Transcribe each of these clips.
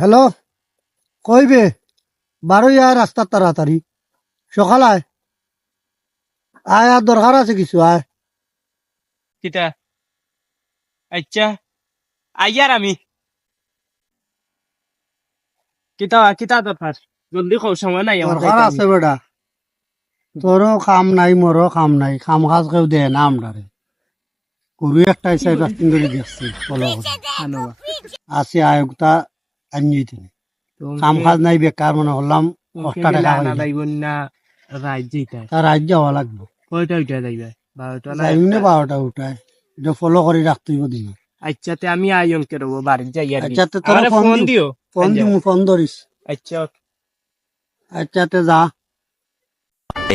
Hello, কইবে বারো ইয়া রাস্তা তাড়াতাড়ি সকাল আয় আয়, আর দরকার আছে কিছু আয়। কিতা আচ্ছা আইয়ার আমি কিতা কিতা দরকার জলদি কও সময় নাই আমার দরকার আছে বেটা, তোরও কাম নাই মোরও কাম নাই, কাম কাজ কেউ দেয় না আমরারে। গরু একটা চাই 5 দিন ধরে দেখছি ফলো করে আছে আয়োগতা আনিয়ে দিনে কাম কাজ নাই, বেকার মনে হলাম 8 টাকা না পাইলাম। যাইব না রাত যেটা তার রাত যাওয়া লাগবে, কয়টা উঠা যাইবে 12টা না যাইমনে 1টা? 12টা উঠায়, এটা ফলো করে রাখতে হইব দিন। আচ্ছা তে আমি আইয়ন কে রব বাড়ি যাই আর আচ্ছা তে তোর আরে ফোন ফোন দিও ফোন ধরিস। আচ্ছা আচ্ছা তে যা।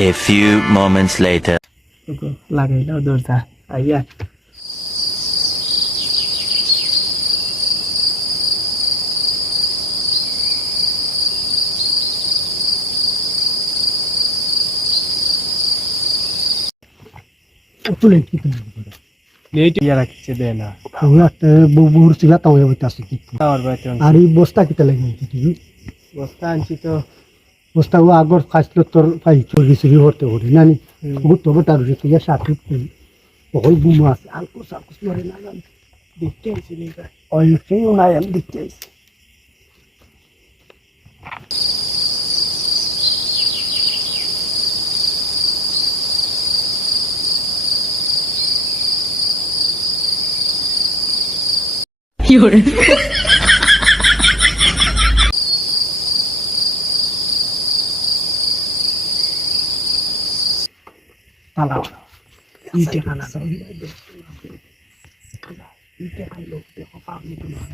A few moments later. লাগাইলাও দরজা আইয়া তুলে কি নেট ইয়া রাখছে দে না বহু ছিলা তাও হইতাছে তাওর বাইতে আর এই বস্তা কিতা লাগিয়েছি তুই? বস্তা আনছি তো বস্তা ও আগর ফাইছিল তোর ফাই চুরি চুরি করতে করি নানি গুতো বেটার তুই সাথে ওই গুমা আছে আলকুস আলকুস মরে না জানি দেখতে আইছি নিকা ওই কেউ নাই, আমি দেখতে আইছি। পালাও ইটে খানা ইটে খাইলো দেখো পাবলি তোমার